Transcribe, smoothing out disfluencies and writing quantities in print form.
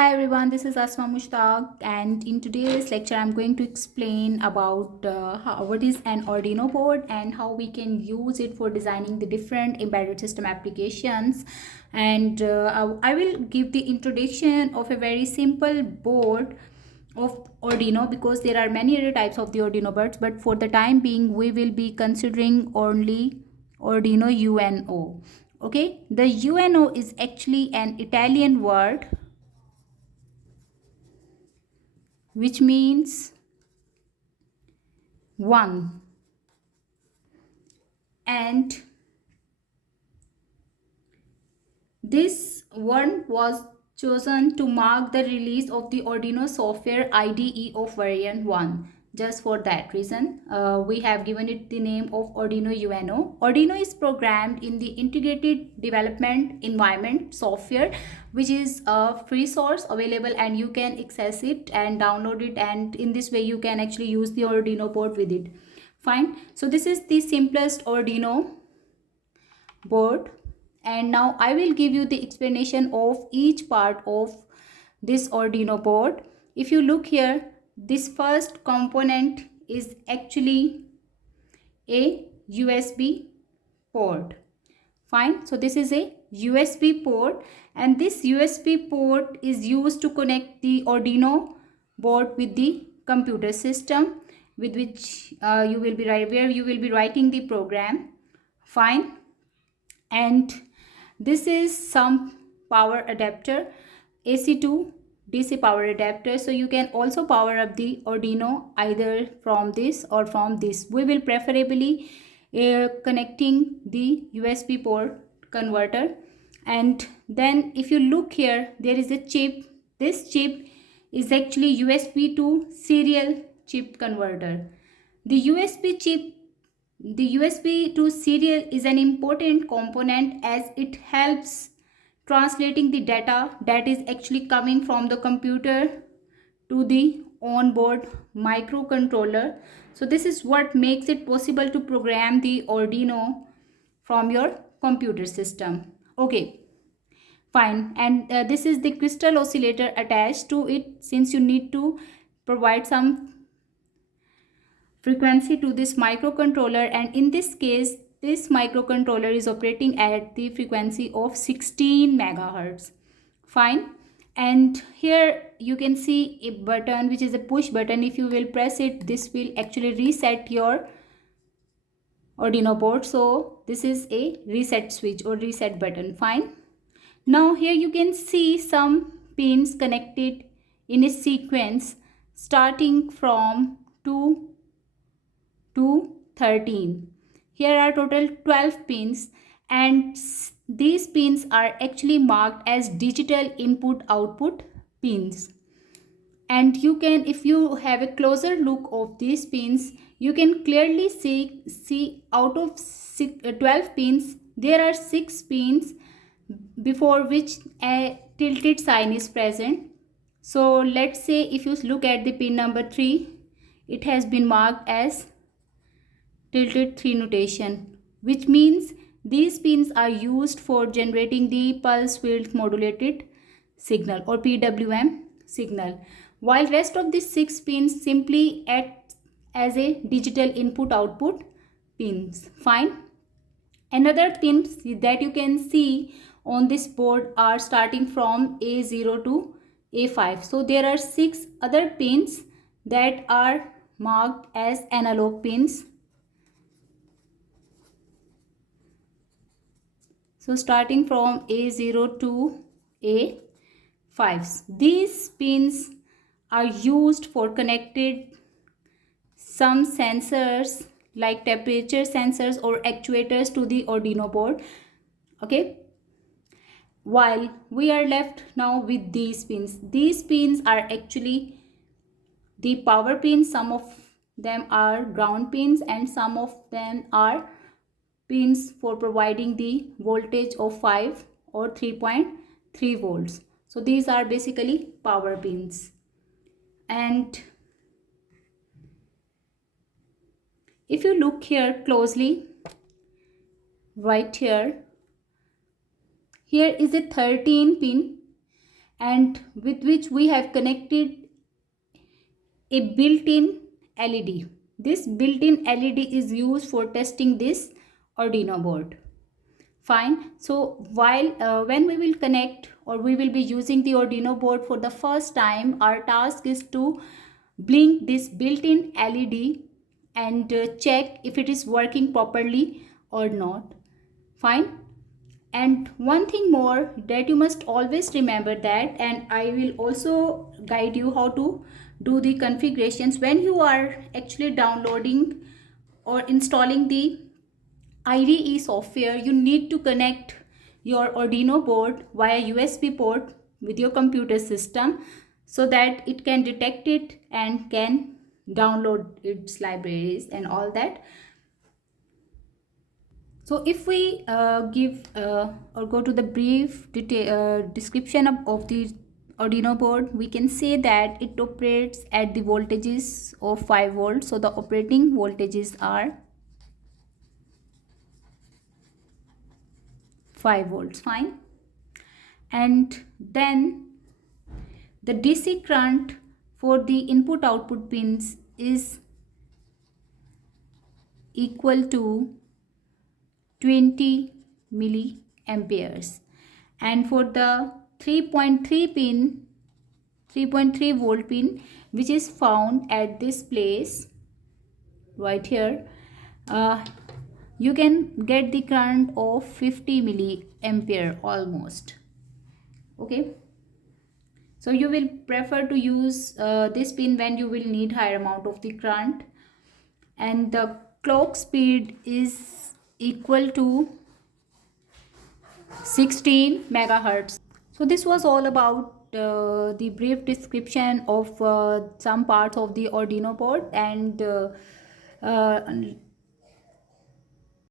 Hi everyone, this is Asma Mushtaq, and in today's lecture I'm going to explain about what is an Arduino board and how we can use it for designing the different embedded system applications. And I will give the introduction of a very simple board of Arduino because there are many other types of the Arduino boards, but for the time being we will be considering only Arduino UNO. Okay, the UNO is actually an Italian word which means one, and this one was chosen to mark the release of the Arduino software IDE of variant 1. Just for that reason, we have given it the name of Arduino UNO. Arduino is programmed in the integrated development environment software, which is a free source available, and you can access it and download it, and in this way you can actually use the Arduino board with it. Fine. So this is the simplest Arduino board, and now I will give you the explanation of each part of this Arduino board. If you look here, this first component is actually a USB port. Fine. So this is a USB port, and this USB port is used to connect the Arduino board with the computer system with which you will be writing the program. Fine. And this is some power adapter, AC to DC power adapter, so you can also power up the Arduino either from this or from this. We will preferably connecting the USB port converter. And then if you look here, there is a chip. This chip is actually USB to serial chip converter. The USB to serial is an important component as it helps translating the data that is actually coming from the computer to the onboard microcontroller. So this is what makes it possible to program the Arduino from your computer system. Okay, fine. And this is the crystal oscillator attached to it, since you need to provide some frequency to this microcontroller, and in this case this microcontroller is operating at the frequency of 16 megahertz. Fine. And here you can see a button which is a push button. If you will press it, this will actually reset your Arduino board. So this is a reset switch or reset button. Fine. Now here you can see some pins connected in a sequence starting from 2 to 13. Here are total 12 pins, and these pins are actually marked as digital input output pins. And you can, if you have a closer look of these pins, you can clearly see out of 12 pins there are 6 pins before which a tilted sign is present. So let's say if you look at the pin number 3, it has been marked as tilted 3 notation, which means these pins are used for generating the pulse width modulated signal or PWM signal, while rest of the 6 pins simply act as a digital input output pins. Fine. Another pins that you can see on this board are starting from A0 to A5. So there are 6 other pins that are marked as analog pins. So starting from A0 to A5. These pins are used for connected some sensors like temperature sensors or actuators to the Arduino board. Okay. While we are left now with these pins. These pins are actually the power pins. Some of them are ground pins and some of them are pins for providing the voltage of 5 or 3.3 volts. So these are basically power pins. And if you look here closely, right here is a 13 pin, and with which we have connected a built-in LED. This built-in LED is used for testing this Arduino board. Fine. So while when we will connect or we will be using the Arduino board for the first time, our task is to blink this built-in LED and check if it is working properly or not. Fine. And one thing more that you must always remember that, and I will also guide you how to do the configurations when you are actually downloading or installing the IDE software. You need to connect your Arduino board via USB port with your computer system so that it can detect it and can download its libraries and all that. So if we give or go to the brief description of the Arduino board, we can say that it operates at the voltages of 5 volts. So the operating voltages are 5 volts. Fine. And then the DC current for the input output pins is equal to 20 milliamperes, and for the 3.3 volt pin, which is found at this place right here, you can get the current of 50 milliampere almost. Okay, so you will prefer to use this pin when you will need higher amount of the current, and the clock speed is equal to 16 megahertz. So this was all about the brief description of some parts of the Arduino board, and